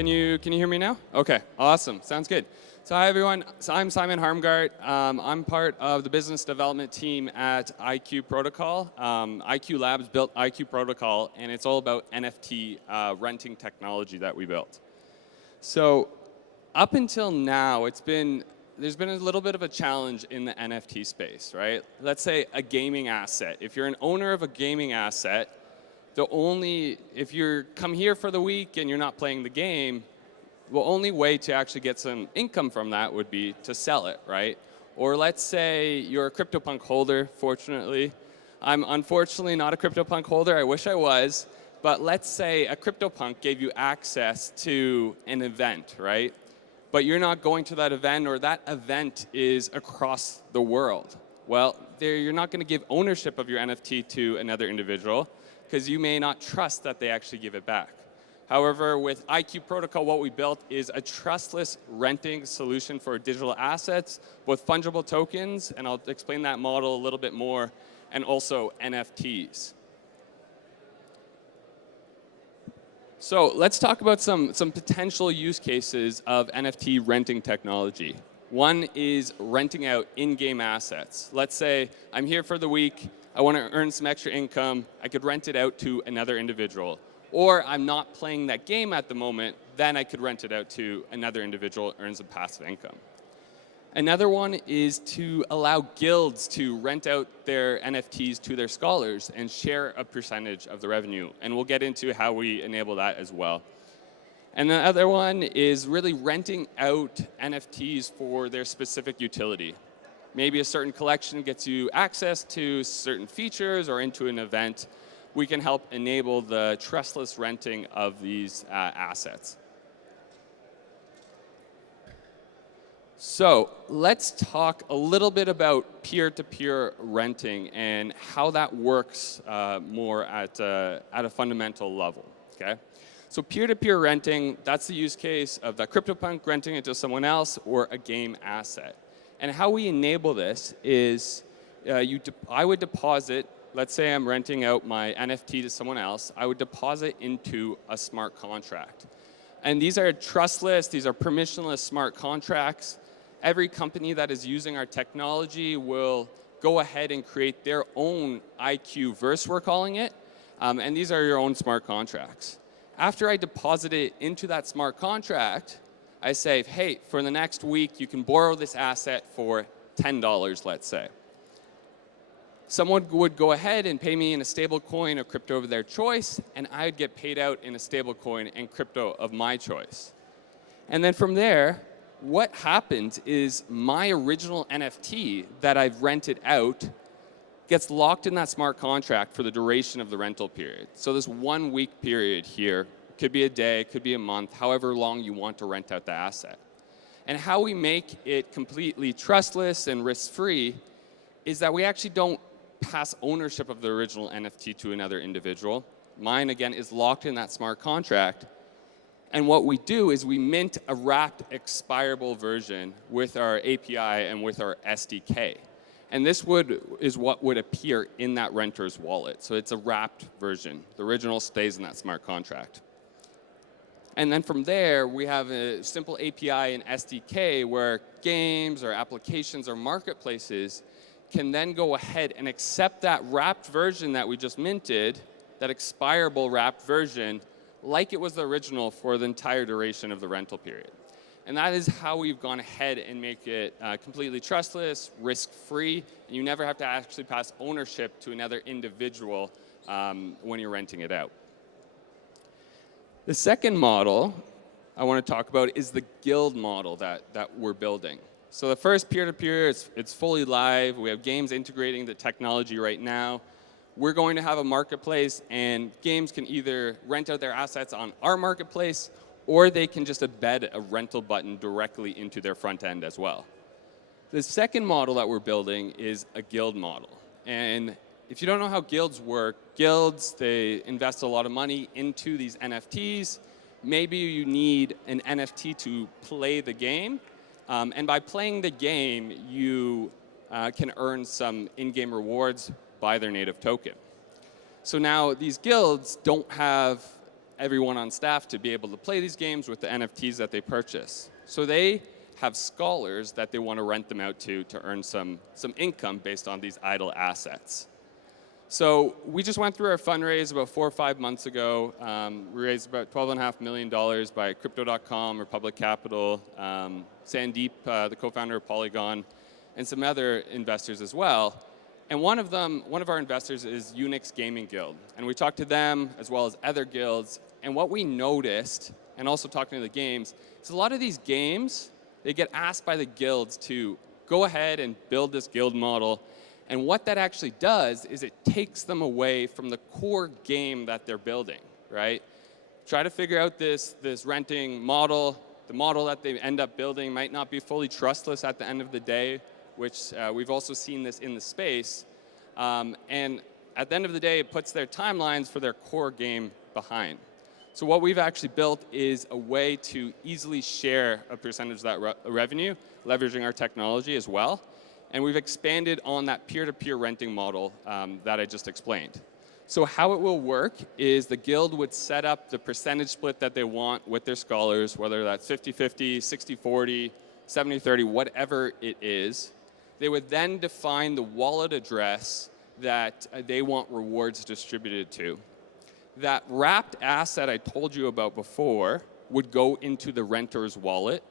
Can you hear me now? Okay, awesome. Sounds good. So hi everyone. So I'm Simon HARMGARDT. I'm part of the business development team at IQ Protocol. IQ Labs built IQ Protocol, and it's all about NFT renting technology that we built. So up until now, there's been a little bit of a challenge in the NFT space, right? Let's say a gaming asset. If you're an owner of a gaming asset, if you come here for the week and you're not playing the game, the only way to actually get some income from that would be to sell it, right? Or let's say you're a CryptoPunk holder, fortunately. I'm unfortunately not a CryptoPunk holder, I wish I was, but let's say a CryptoPunk gave you access to an event, right? But you're not going to that event, or that event is across the world. Well, you're not going to give ownership of your NFT to another individual, because you may not trust that they actually give it back. However, with IQ Protocol, what we built is a trustless renting solution for digital assets with fungible tokens, and I'll explain that model a little bit more, and also NFTs. So let's talk about some potential use cases of NFT renting technology. One is renting out in-game assets. Let's say I'm here for the week, I want to earn some extra income, I could rent it out to another individual. Or I'm not playing that game at the moment, then I could rent it out to another individual, earn some passive income. Another one is to allow guilds to rent out their NFTs to their scholars and share a percentage of the revenue. And we'll get into how we enable that as well. And the other one is really renting out NFTs for their specific utility. Maybe a certain collection gets you access to certain features or into an event. We can help enable the trustless renting of these assets. So let's talk a little bit about peer-to-peer renting and how that works more at a fundamental level. Okay? So peer-to-peer renting, that's the use case of the CryptoPunk renting it to someone else or a game asset. And how we enable this is I would deposit, let's say I'm renting out my NFT to someone else, I would deposit into a smart contract. And these are trustless, these are permissionless smart contracts. Every company that is using our technology will go ahead and create their own IQ verse, we're calling it. And these are your own smart contracts. After I deposit it into that smart contract, I say, hey, for the next week, you can borrow this asset for $10, let's say. Someone would go ahead and pay me in a stable coin or crypto of their choice, and I would get paid out in a stable coin and crypto of my choice. And then from there, what happens is my original NFT that I've rented out gets locked in that smart contract for the duration of the rental period. So this 1 week period here, could be a day, could be a month, however long you want to rent out the asset. And how we make it completely trustless and risk-free is that we actually don't pass ownership of the original NFT to another individual. Mine, again, is locked in that smart contract. And what we do is we mint a wrapped expirable version with our API and with our SDK. And this is what would appear in that renter's wallet. So it's a wrapped version. The original stays in that smart contract. And then from there, we have a simple API and SDK where games or applications or marketplaces can then go ahead and accept that wrapped version that we just minted, that expirable wrapped version, like it was the original for the entire duration of the rental period. And that is how we've gone ahead and make it completely trustless, risk-free, and you never have to actually pass ownership to another individual when you're renting it out. The second model I want to talk about is the guild model that we're building. So the first peer-to-peer, it's fully live. We have games integrating the technology right now. We're going to have a marketplace, and games can either rent out their assets on our marketplace, or they can just embed a rental button directly into their front end as well. The second model that we're building is a guild model. And if you don't know how guilds work, guilds, they invest a lot of money into these NFTs. Maybe you need an NFT to play the game. And by playing the game, you can earn some in-game rewards by their native token. So now these guilds don't have everyone on staff to be able to play these games with the NFTs that they purchase. So they have scholars that they want to rent them out to earn some income based on these idle assets. So we just went through our fundraise about 4 or 5 months ago. We raised about $12.5 million by Crypto.com, Republic Capital, Sandeep, the co-founder of Polygon, and some other investors as well. And one of our investors is Unix Gaming Guild. And we talked to them as well as other guilds. And what we noticed, and also talking to the games, is a lot of these games, they get asked by the guilds to go ahead and build this guild model. And what that actually does is it takes them away from the core game that they're building, right? Try to figure out this renting model. The model that they end up building might not be fully trustless at the end of the day, which we've also seen this in the space. And at the end of the day, it puts their timelines for their core game behind. So what we've actually built is a way to easily share a percentage of that revenue, leveraging our technology as well. And we've expanded on that peer-to-peer renting model that I just explained. So how it will work is the guild would set up the percentage split that they want with their scholars, whether that's 50-50, 60-40, 70-30, whatever it is. They would then define the wallet address that they want rewards distributed to. That wrapped asset I told you about before would go into the renter's wallet.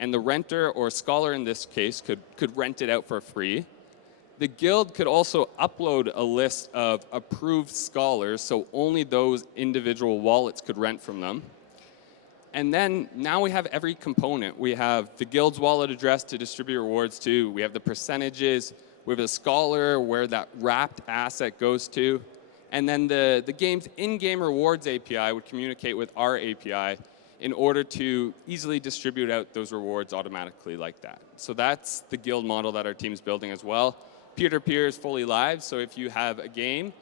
And the renter, or scholar in this case, could rent it out for free. The guild could also upload a list of approved scholars, so only those individual wallets could rent from them. And then now we have every component. We have the guild's wallet address to distribute rewards to. We have the percentages. We have a scholar where that wrapped asset goes to. And then the game's in-game rewards API would communicate with our API in order to easily distribute out those rewards automatically like that. So that's the guild model that our team's building as well. Peer-to-peer is fully live, so if you have a game,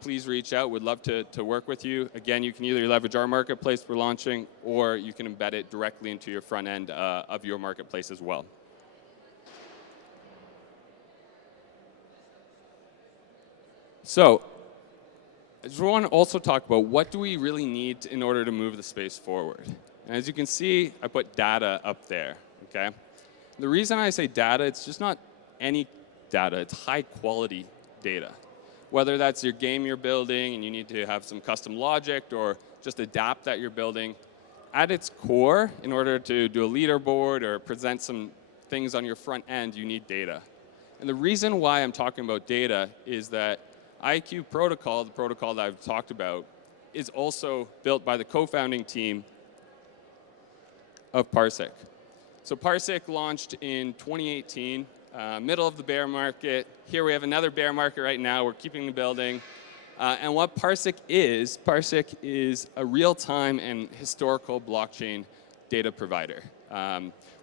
please reach out. We'd love to work with you. Again, you can either leverage our marketplace we're launching, or you can embed it directly into your front end of your marketplace as well. So I just want to also talk about what do we really need in order to move the space forward. And as you can see, I put data up there, okay? The reason I say data, it's just not any data, it's high quality data. Whether that's your game you're building and you need to have some custom logic or just a dApp that you're building, at its core, in order to do a leaderboard or present some things on your front end, you need data. And the reason why I'm talking about data is that IQ protocol, the protocol that I've talked about, is also built by the co-founding team of Parsec. So Parsec launched in 2018, middle of the bear market. Here we have another bear market right now. We're keeping the building. And what Parsec is a real-time and historical blockchain data provider.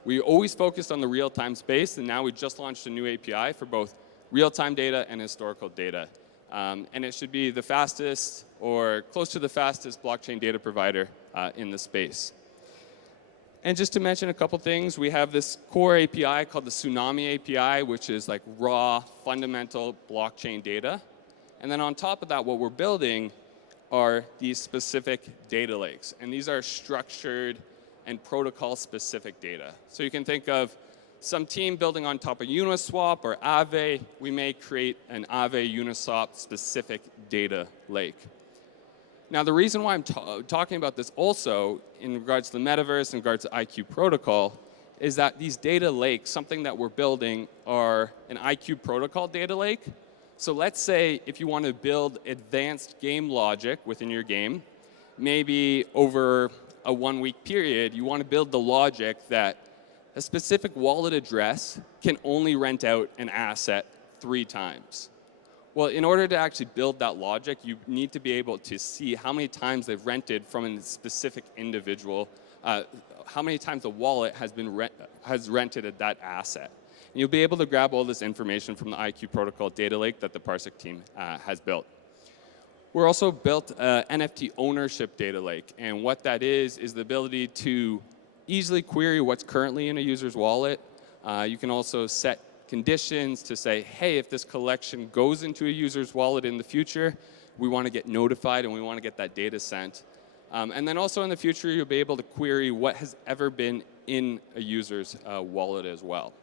We always focused on the real-time space, and now we just launched a new API for both real-time data and historical data. And it should be the fastest or close to the fastest blockchain data provider in the space. And just to mention a couple things, we have this core API called the Tsunami API, which is like raw, fundamental blockchain data. And then on top of that, what we're building are these specific data lakes. And these are structured and protocol-specific data. So you can think of some team building on top of Uniswap or Aave. We may create an Aave Uniswap specific data lake. Now, the reason why I'm talking about this also in regards to the Metaverse, in regards to IQ protocol, is that these data lakes, something that we're building, are an IQ protocol data lake. So let's say if you want to build advanced game logic within your game, maybe over a 1-week period, you want to build the logic that a specific wallet address can only rent out an asset 3 times. Well, in order to actually build that logic, you need to be able to see how many times they've rented from a specific individual, how many times the wallet has rented at that asset. And you'll be able to grab all this information from the IQ protocol data lake that the Parsec team has built. We're also built an NFT ownership data lake, and what that is the ability to easily query what's currently in a user's wallet. You can also set conditions to say, hey, if this collection goes into a user's wallet in the future, we want to get notified and we want to get that data sent. And then also in the future, you'll be able to query what has ever been in a user's wallet as well.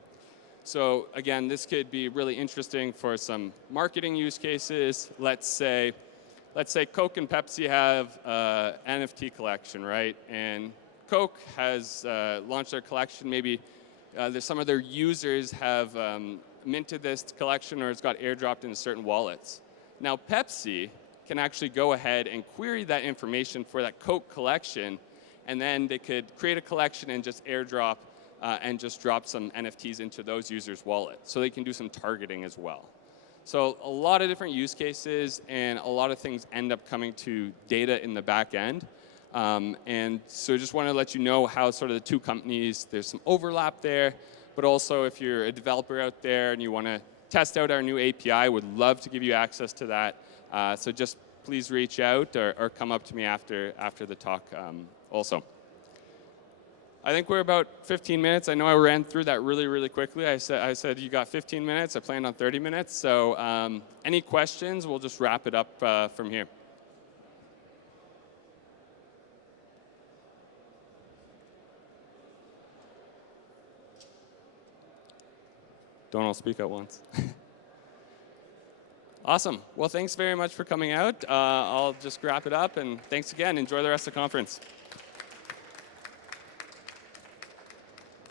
So again, this could be really interesting for some marketing use cases. Let's say Coke and Pepsi have an NFT collection, right? And Coke has launched their collection. Maybe some of their users have minted this collection, or it's got airdropped into certain wallets. Now Pepsi can actually go ahead and query that information for that Coke collection, and then they could create a collection and just airdrop and just drop some NFTs into those users' wallets. So they can do some targeting as well. So a lot of different use cases, and a lot of things end up coming to data in the back end. And so just want to let you know how sort of the two companies, there's some overlap there, but also if you're a developer out there and you want to test out our new API, would love to give you access to that. So just please reach out or come up to me after the talk also. I think we're about 15 minutes. I know I ran through that really, really quickly. I said you got 15 minutes. I planned on 30 minutes. So any questions, we'll just wrap it up from here. Don't all speak at once. Awesome. Well, thanks very much for coming out. I'll just wrap it up, and thanks again. Enjoy the rest of the conference.